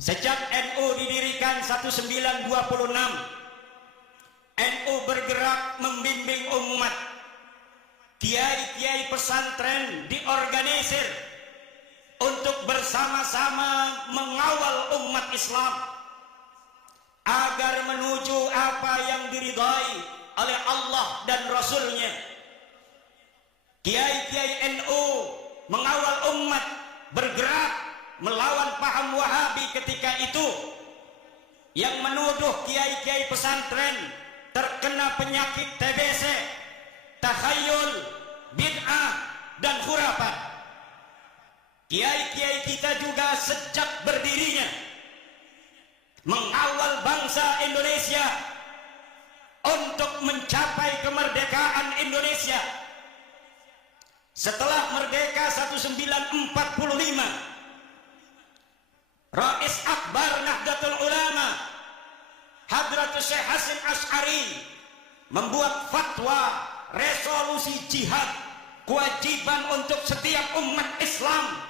Sejak NU didirikan 1926, NU bergerak membimbing umat. Kiai-kiai pesantren diorganisir untuk bersama-sama mengawal umat Islam agar menuju apa yang diridhai oleh Allah dan Rasul-Nya. Kiai-kiai NU mengawal umat bergerak melawan paham Wahabi ketika itu yang menuduh kiai-kiai pesantren terkena penyakit TBC, takhayul, bid'ah, dan khurafat. Kiai-kiai kita juga sejak berdirinya mengawal bangsa Indonesia untuk mencapai kemerdekaan Indonesia. Setelah merdeka 1945, Rais Akbar Nahdlatul Ulama Hadratus Syekh Hasyim Asy'ari membuat fatwa resolusi jihad, kewajiban untuk setiap umat Islam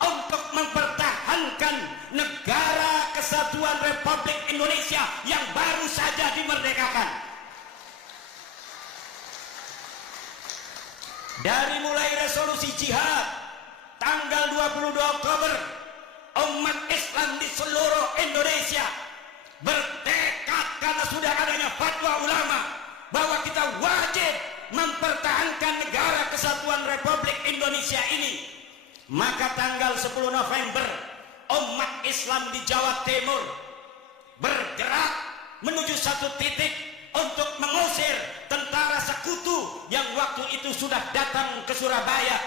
untuk mempertahankan negara kesatuan Republik Indonesia yang baru saja dimerdekakan. Dari mulai resolusi jihad tanggal 22 Oktober, umat Islam di seluruh Indonesia bertekad karena sudah adanya fatwa ulama bahwa kita wajib mempertahankan negara kesatuan Republik Indonesia ini. Maka tanggal 10 November umat Islam di Jawa Timur bergerak menuju satu titik untuk mengusir tentara sekutu yang waktu itu sudah datang ke Surabaya.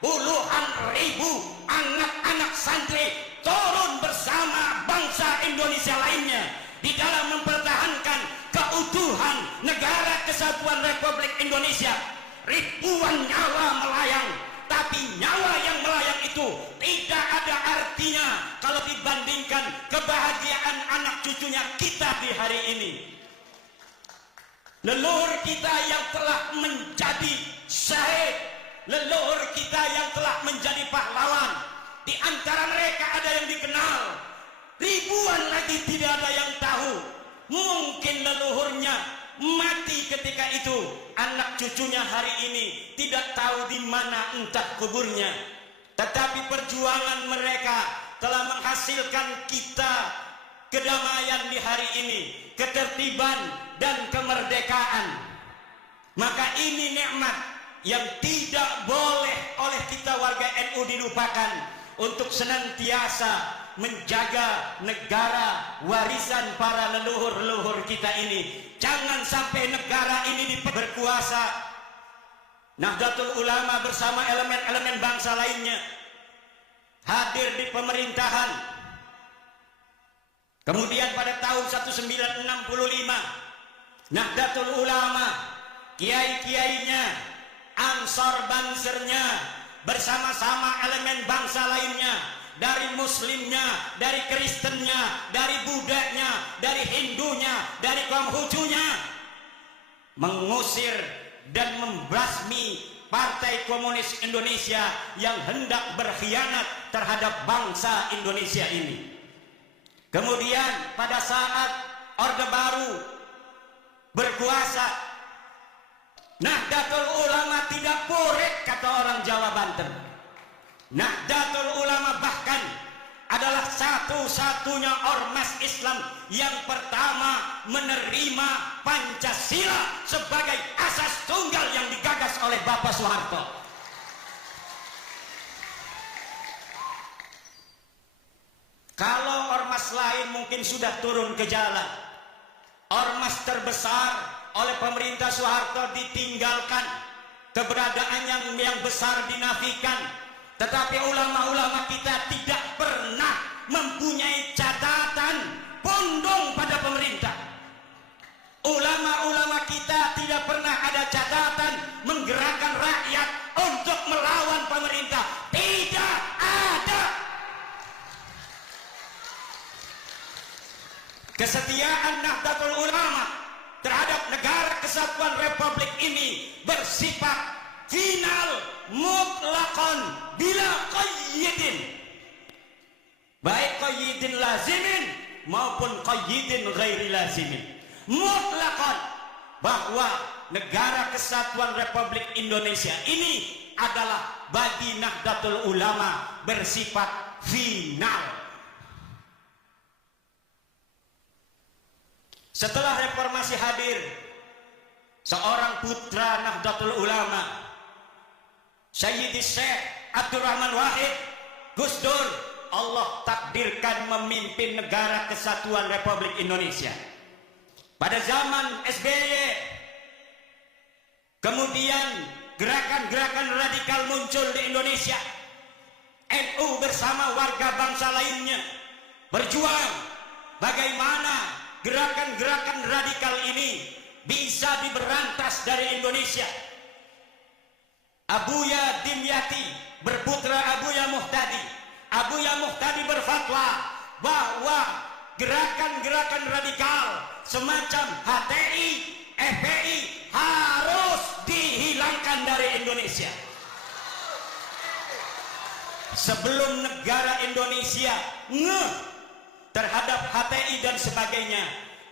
Puluhan ribu anak-anak santri turun bersama bangsa Indonesia lainnya di dalam mempertahankan keutuhan negara kesatuan Republik Indonesia. Ribuan nyawa melayang, tapi nyawa yang melayang itu tidak ada artinya kalau dibandingkan kebahagiaan anak cucunya kita di hari ini. Leluhur kita yang telah menjadi syahid, leluhur kita yang telah menjadi pahlawan, di antara mereka ada yang dikenal, ribuan lagi tidak ada yang tahu. Mungkin leluhurnya mati ketika itu, anak cucunya hari ini tidak tahu di mana entah kuburnya. Tetapi perjuangan mereka telah menghasilkan kita kedamaian di hari ini, ketertiban dan kemerdekaan. Maka ini nikmat yang tidak boleh oleh kita warga NU dilupakan untuk senantiasa menjaga negara warisan para leluhur-leluhur kita ini. Jangan sampai negara ini berkuasa. Nahdlatul Ulama bersama elemen-elemen bangsa lainnya hadir di pemerintahan. Kemudian pada tahun 1965 Nahdlatul Ulama, kiai-kiainya, ansor bansernya bersama-sama elemen bangsa lainnya, dari muslimnya, dari kristennya, dari budanya, dari hindunya, dari kaum hujunya, mengusir dan membasmi Partai Komunis Indonesia yang hendak berkhianat terhadap bangsa Indonesia ini. Kemudian pada saat Orde Baru berkuasa, Nahdlatul Ulama tidak purek, kata orang Jawa Banten. Nahdlatul Ulama bahkan adalah satu-satunya ormas Islam yang pertama menerima Pancasila sebagai asas tunggal yang digagas oleh Bapak Soeharto. Kalau ormas lain mungkin sudah turun ke jalan, ormas terbesar oleh pemerintah Soeharto ditinggalkan, keberadaan yang besar dinafikan. Tetapi ulama-ulama kita tidak pernah mempunyai catatan pundung pada pemerintah. Ulama-ulama kita tidak pernah ada catatan menggerakkan rakyat untuk melawan pemerintah. Tidak ada. Kesetiaan Nahdlatul Ulama terhadap negara kesatuan Republik ini bersifat final, mutlakon, bila qayyidin. baik qayyidin lazimin maupun qayyidin ghairi lazimin, mutlakon bahwa negara kesatuan Republik Indonesia ini adalah bagi Nahdlatul Ulama bersifat final. Setelah reformasi hadir seorang putra Nahdlatul Ulama, Sayyidi Syekh Abdurrahman Wahid Gus Dur, Allah takdirkan memimpin negara kesatuan Republik Indonesia. Pada zaman SBY, kemudian gerakan-gerakan radikal muncul di Indonesia. NU bersama warga bangsa lainnya berjuang bagaimana gerakan-gerakan radikal ini bisa diberantas dari Indonesia. Abuya Dimyati berputra Abuya Muhtadi. Abuya Muhtadi berfatwa bahwa gerakan-gerakan radikal semacam HTI, FPI harus dihilangkan dari Indonesia. Sebelum negara Indonesia ngeh terhadap HTI dan sebagainya,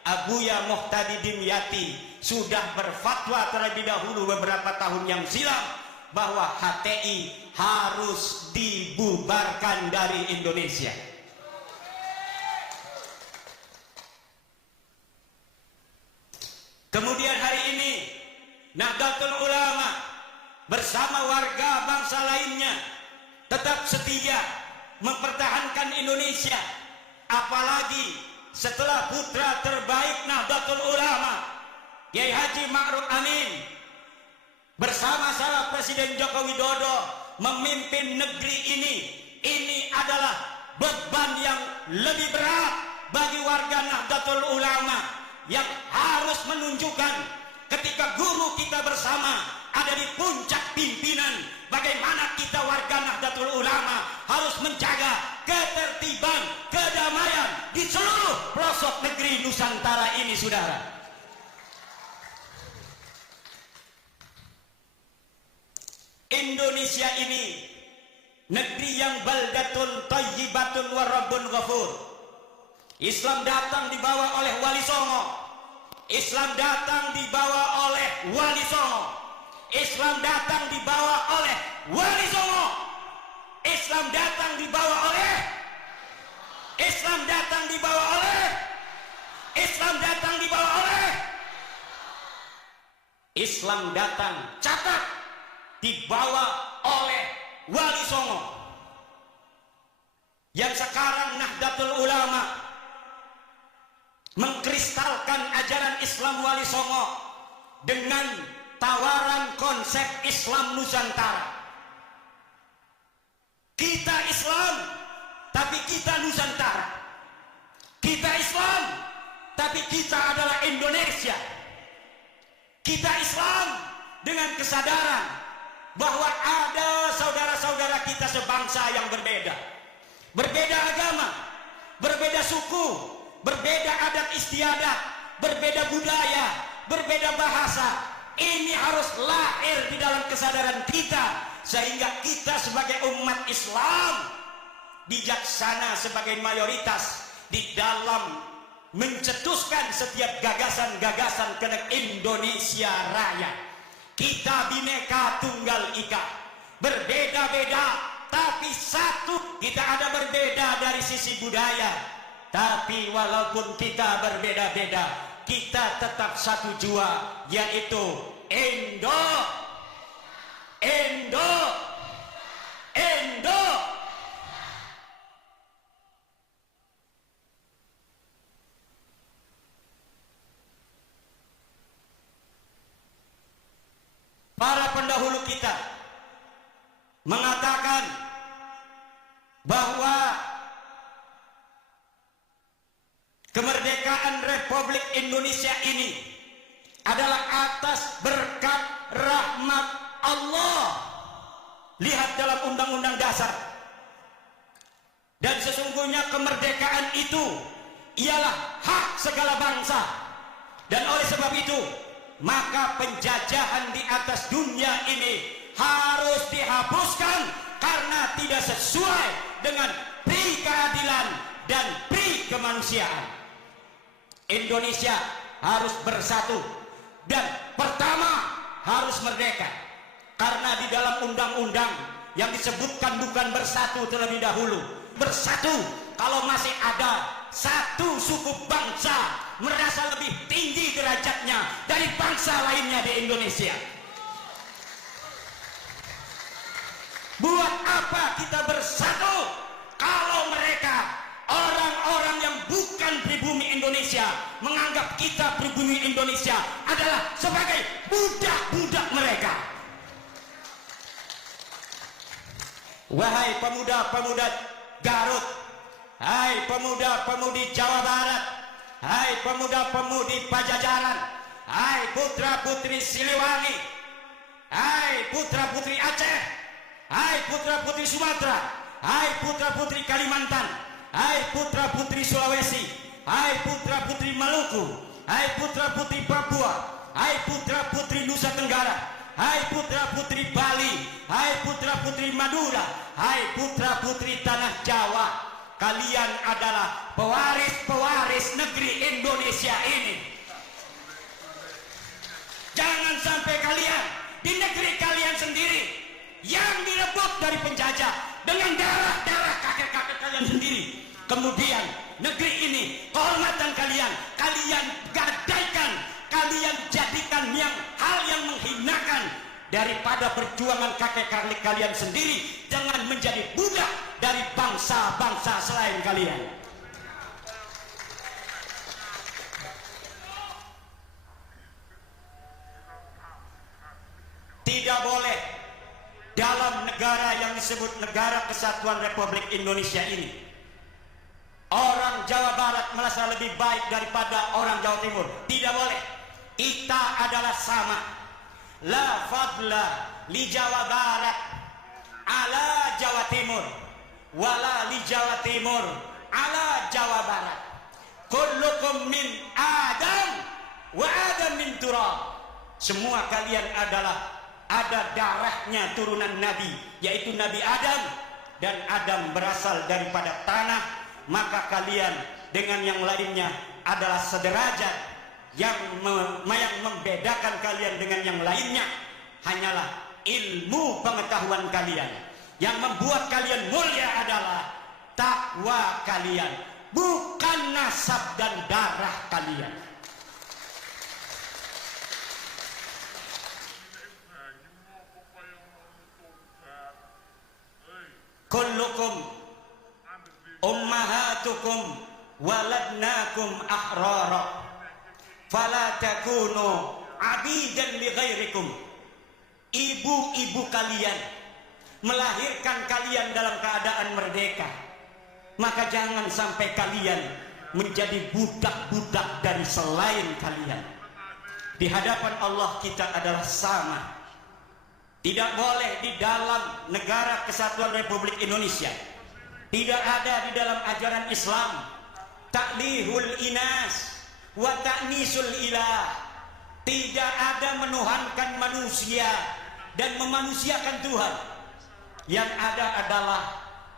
Abuya Muhtadi Dimyati sudah berfatwa terlebih dahulu beberapa tahun yang silam bahwa HTI harus dibubarkan dari Indonesia. Kemudian hari ini Nahdlatul Ulama bersama warga bangsa lainnya tetap setia mempertahankan Indonesia, apalagi setelah putra terbaik Nahdlatul Ulama Kiai Haji Ma'ruf Amin bersama Presiden Joko Widodo memimpin negeri ini adalah beban yang lebih berat bagi warga Nahdlatul Ulama yang harus menunjukkan ketika guru kita bersama ada di puncak pimpinan, bagaimana kita warga Nahdlatul Ulama harus menjaga ketertiban, kedamaian di seluruh pelosok negeri Nusantara ini, saudara. Indonesia ini negeri yang baldatun thayyibatun wa rabbun ghafur. Islam datang dibawa oleh Wali Songo. Islam datang dibawa oleh Wali Songo. Islam datang dibawa oleh Wali Songo. Islam datang dibawa oleh Islam datang dibawa oleh Islam datang dibawa oleh Islam datang, catat, dibawa oleh Wali Songo. Yang sekarang Nahdlatul Ulama mengkristalkan ajaran Islam Wali Songo dengan tawaran konsep Islam Nusantara. Kita Islam, tapi kita Nusantara. Kita Islam, tapi kita adalah Indonesia. Kita Islam dengan kesadaran bahwa ada saudara-saudara kita sebangsa yang berbeda. Berbeda agama, berbeda suku, berbeda adat istiadat, berbeda budaya, berbeda bahasa. Ini harus lahir di dalam kesadaran kita, sehingga kita sebagai umat Islam bijaksana sebagai mayoritas di dalam mencetuskan setiap gagasan-gagasan ke Indonesia Raya. Kita Bhinneka Tunggal Ika, berbeda-beda tapi satu. Kita ada berbeda dari sisi budaya, tapi walaupun kita berbeda-beda, kita tetap satu jua, yaitu Indo. Para pendahulu kita mengatakan bahwa kemerdekaan Republik Indonesia ini adalah atas berkat rahmat Allah. Lihat dalam Undang-Undang Dasar. Dan sesungguhnya kemerdekaan itu ialah hak segala bangsa. Dan oleh sebab itu, maka penjajahan di atas dunia ini harus dihapuskan karena tidak sesuai dengan pri keadilan, dan pri kemanusiaan. Indonesia harus bersatu, dan pertama harus merdeka. Karena di dalam undang-undang yang disebutkan bukan bersatu terlebih dahulu. Bersatu kalau masih ada satu suku bangsa merasa lebih tinggi derajatnya dari bangsa lainnya di Indonesia. Buat apa kita bersatu kalau mereka, orang-orang yang bukan pribumi Indonesia, menganggap kita pribumi Indonesia adalah sebagai budak-budak mereka. Wahai pemuda-pemuda Garut, hai pemuda-pemudi Jawa Barat, hai pemuda-pemudi Pajajaran, hai putra-putri Siliwangi, hai putra-putri Aceh, hai putra-putri Sumatera, hai putra-putri Kalimantan, hai putra-putri Sulawesi, hai putra-putri Maluku, hai putra-putri Papua, hai putra-putri Nusa Tenggara, hai putra-putri Bali, hai putra-putri Madura, hai putra-putri Tanah Jawa. Kalian adalah pewaris-pewaris negeri Indonesia ini. Jangan sampai kalian di negeri kalian sendiri yang direbut dari penjajah dengan darah-darah kakek-kakek kalian sendiri. Kemudian negeri ini, kehormatan kalian, kalian gadaikan, kalian jadikan yang hal yang menghinakan daripada perjuangan kakek-kakek kalian sendiri dengan menjadi budak dari bangsa-bangsa selain kalian. Tidak boleh dalam negara yang disebut Negara Kesatuan Republik Indonesia ini orang Jawa Barat merasa lebih baik daripada orang Jawa Timur. Tidak boleh. Kita adalah sama. La fadla li Jawa Barat ala Jawa Timur, wala li Jawa Timur ala Jawa Barat. Kullukum min Adam wa Adam min turab. Semua kalian adalah ada darahnya turunan Nabi, yaitu Nabi Adam, dan Adam berasal daripada tanah. Maka kalian dengan yang lainnya adalah sederajat. Yang membedakan kalian dengan yang lainnya hanyalah ilmu pengetahuan kalian. Yang membuat kalian mulia adalah takwa kalian, bukan nasab dan darah kalian. Kullukum ummahatukum waladnakum ahrara fala takunu abidan li ghairikum. Ibu-ibu kalian melahirkan kalian dalam keadaan merdeka, maka jangan sampai kalian menjadi budak-budak dari selain kalian. Di hadapan Allah kita adalah sama. Tidak boleh di dalam Negara Kesatuan Republik Indonesia, tidak ada di dalam ajaran Islam taklihul inas wa ta'nisul ilah. Tidak ada menuhankan manusia dan memanusiakan Tuhan. Yang ada adalah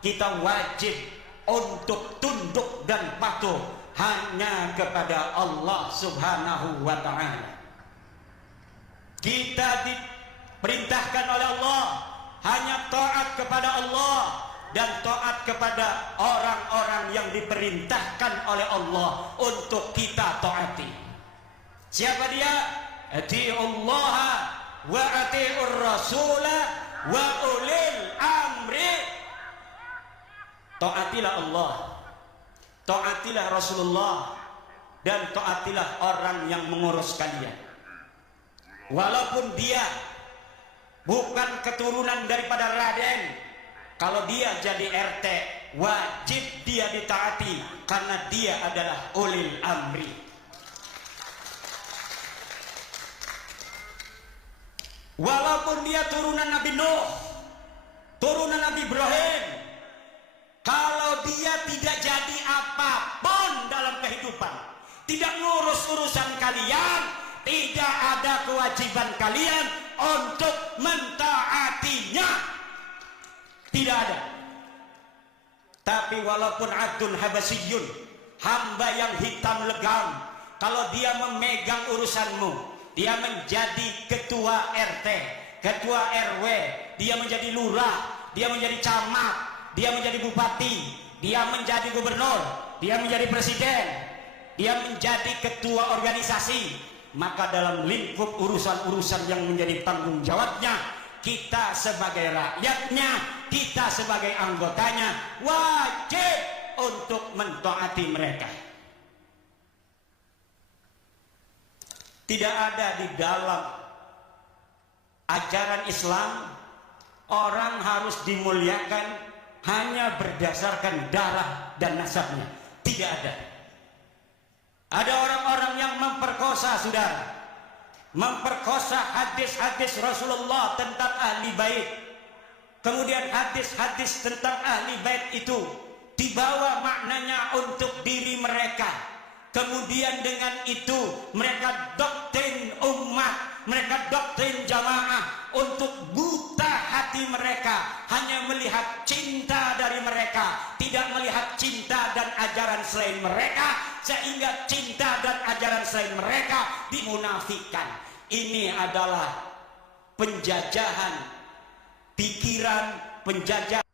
kita wajib untuk tunduk dan patuh hanya kepada Allah Subhanahu wa ta'ala. Kita diperintahkan oleh Allah hanya taat kepada Allah dan taat kepada orang-orang yang diperintahkan oleh Allah untuk kita taati. Siapa dia? Ati'ullah wa ati'ur rasul wa ulil amri. Taatilah Allah, taatilah Rasulullah, dan taatilah orang yang mengurus kalian. Walaupun dia bukan keturunan daripada Raden, kalau dia jadi RT, wajib dia ditaati karena dia adalah ulil amri. Walaupun dia turunan Nabi Nuh, turunan Nabi Ibrahim, kalau dia tidak jadi apapun dalam kehidupan, tidak ngurus urusan kalian, tidak ada kewajiban kalian untuk mentaatinya. Tidak ada. Tapi walaupun Abdun Habasiyun, hamba yang hitam legam, kalau dia memegang urusanmu, dia menjadi ketua RT, ketua RW, dia menjadi lurah, dia menjadi camat, dia menjadi bupati, dia menjadi gubernur, dia menjadi presiden, dia menjadi ketua organisasi, maka dalam lingkup urusan-urusan yang menjadi tanggung jawabnya, kita sebagai rakyatnya, kita sebagai anggotanya wajib untuk mentaati mereka. Tidak ada di dalam ajaran Islam orang harus dimuliakan hanya berdasarkan darah dan nasabnya. Tidak ada. Ada orang-orang yang memperkosa, saudara, memperkosa hadis-hadis Rasulullah tentang ahli bait. Kemudian hadis-hadis tentang ahli bait itu dibawa maknanya untuk diri mereka. Kemudian dengan itu mereka doktrin umat, mereka doktrin jamaah untuk buta hati mereka, hanya melihat cinta dari mereka, tidak melihat cinta dan ajaran selain mereka, sehingga cinta dan ajaran selain mereka dimunafikan. Ini adalah penjajahan pikiran, penjajahan